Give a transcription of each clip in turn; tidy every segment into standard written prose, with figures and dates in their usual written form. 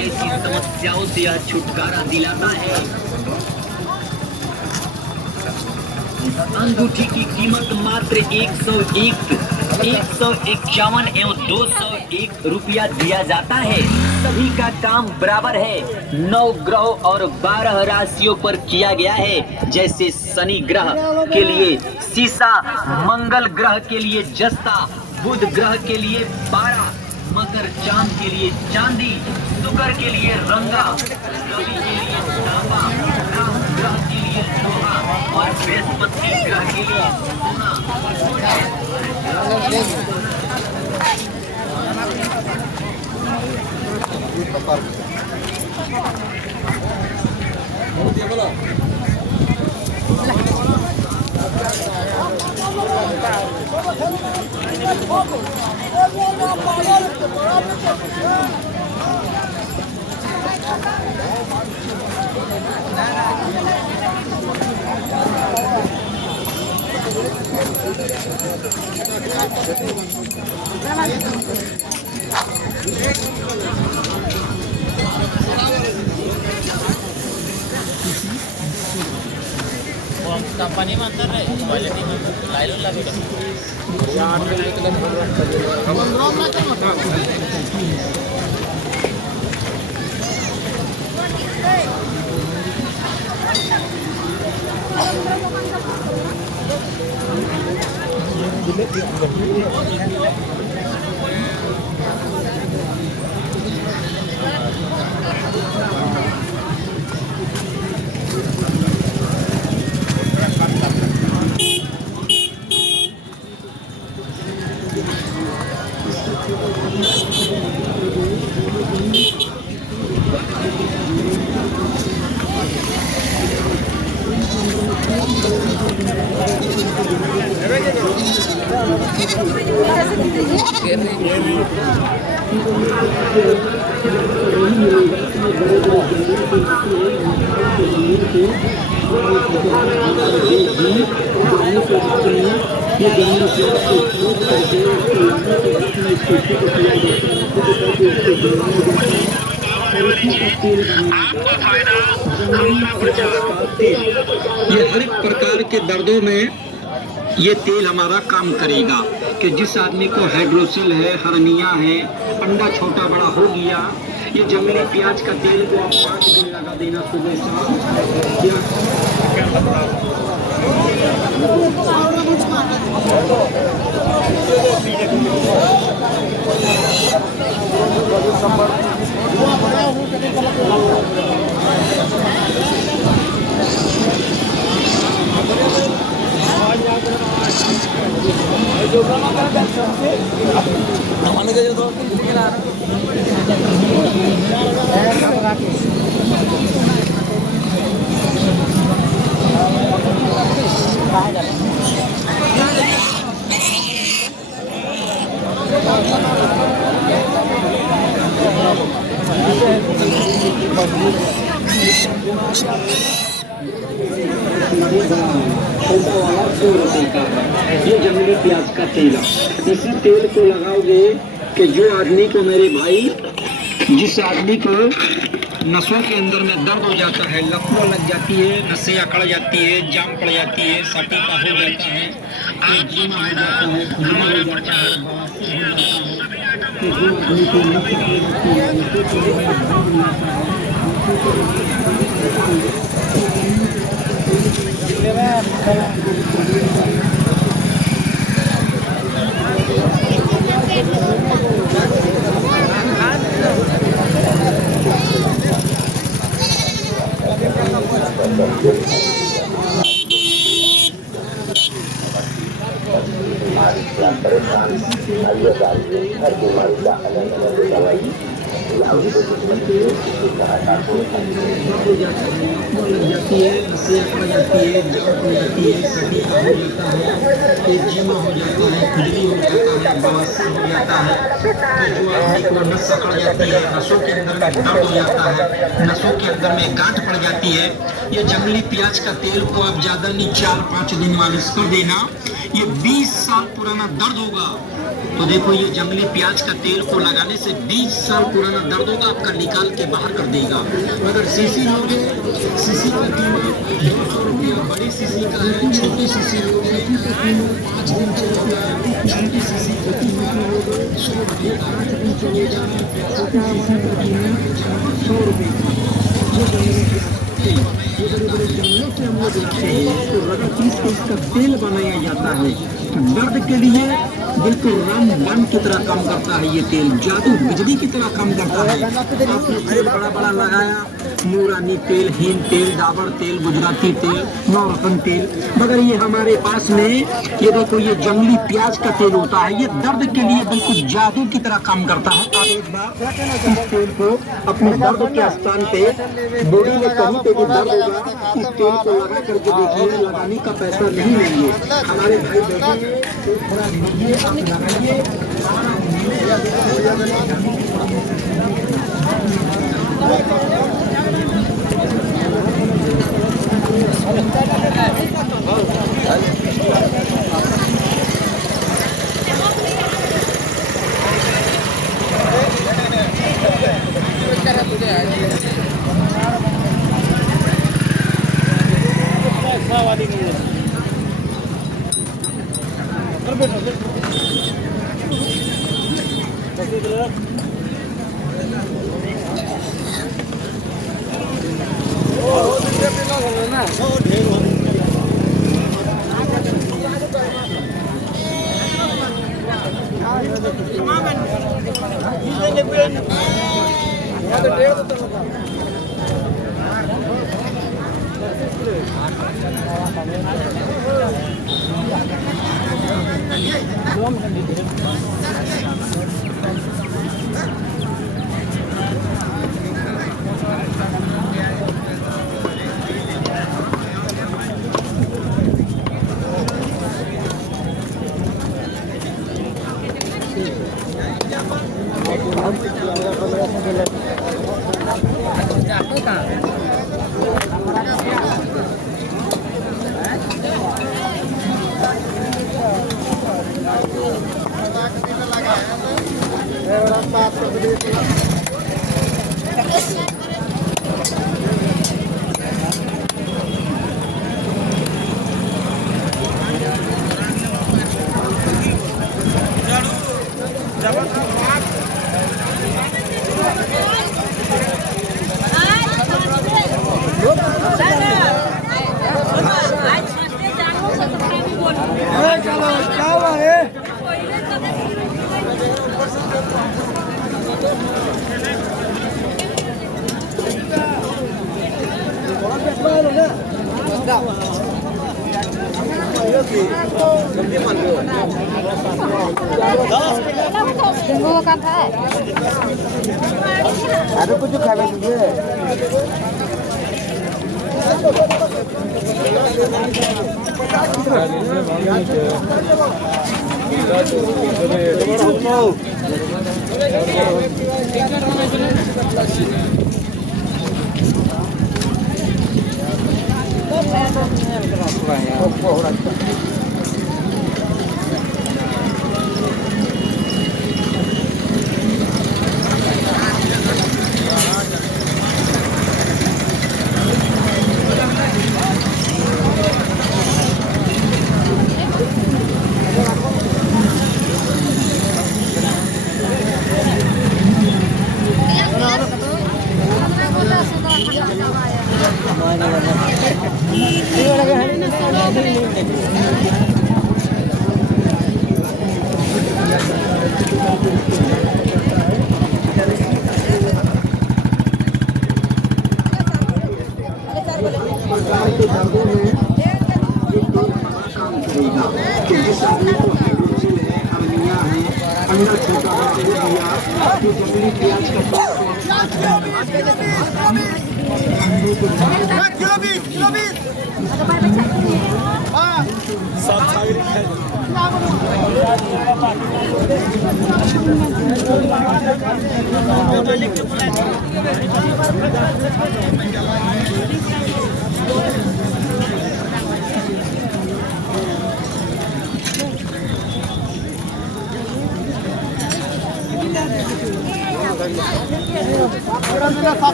जैसी समस्याओं से यह छुटकारा दिलाता है। अंगूठी की कीमत मात्र 151 एवं 201 रुपया दिया जाता है। सभी का काम बराबर है। 9 ग्रह और 12 राशियों पर किया गया है। जैसे शनि ग्रह के लिए शीशा, मंगल ग्रह के लिए जस्ता, बुध ग्रह के लिए पारा, मकर चांद के लिए चांदी, शुक्र के लिए रंगा, रवि के लिए तांबा, राहु ग्रह के लिए लोहा और बृहस्पति ग्रह के लिए सोना। कंपनी में अंदर है क्वालिटी में लाइलो लगे ये हर एक प्रकार के दर्दों में ये तेल हमारा काम करेगा। कि जिस आदमी को हाइड्रोसिल है, हर्निया है, अंडा छोटा बड़ा हो गया, ये जंगली प्याज का तेल को आप 5 दिन लगा देना सुबह शाम। ये जंगली प्याज का तेल, इसी तेल को लगाओगे कि जो आदमी को, मेरे भाई, जिस आदमी को नसों के अंदर में दर्द हो जाता है, लकवा लग जाती है, नसें अकड़ जाती है, जाम पड़ जाती है, सटीका हो जाता है, एजीमा हो जाता है, खुजली हो जाता है, बवासीर हो जाता है, तो जो आदमी को नस अकड़ जाती है, नसों के अंदर में दर्द हो जाता है, हर बीमारी का अलग अलग दवाई लग जाती है, नसें अकड़ जाती है, जाम हो जाती है, सटीका हो जाता है, एजीमा हो जाता है, खुजली हो जाता है, बवासीर हो जाता है, तो जो आदमी को नस अकड़ जाती है, नसों के अंदर में दर्द हो जाता है, नसों के अंदर में गांठ पड़ जाती है, ये जंगली प्याज का तेल को आप ज़्यादा नहीं 4-5 दिन मालिश कर देना। ये 20 साल पुराना दर्द होगा, तो देखो ये जंगली प्याज का तेल को लगाने से 20 साल पुराना दर्द होगा आपका निकाल के बाहर कर देगा। अगर सीसी लोगे, सीसी का कीमत 200 रुपया, बड़ी सीसी का है, छोटी सीसी लोगे 5 दिन चलेगा, छोटी सीसी का कीमत 100 रुपये, 8 दिन चलेगा, छोटी सीसी का कीमत 100 रुपये का। ये बड़े बड़े जंगलों से हम लोग लाते हैं, इसको रगड़ पीस के इसका तेल बनाया जाता है। दर्द के लिए बिल्कुल रामबाण की तरह काम करता है ये तेल, जादू बिजली की तरह काम करता है। आपने तेल बड़ा बड़ा लगाया, नूरानी तेल, हींग तेल, डाबर तेल, गुजराती तेल, नौरतन तेल, मगर ये हमारे पास में ये देखो ये जंगली प्याज का तेल होता है। ये दर्द के लिए बिल्कुल जादू की तरह काम करता है। आप एक बार इस तेल को अपने दर्द के स्थान पे, बॉडी में कहीं पे भी दर्द होगा, इस तेल को लगा करके देखिए, लगाने का पैसा नहीं लेंगे। हमारे भाई बैठे थोड़ा लीजिए, आप लगाइए। ada kucu kami juga.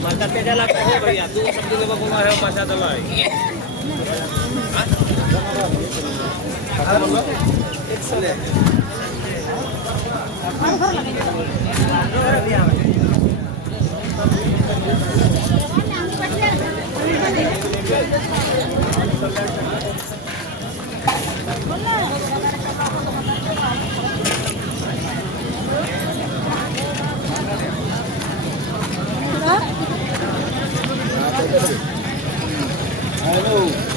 Mantap beda lah भैया तू सब जगह बगुआ है मसा दलाई Hello.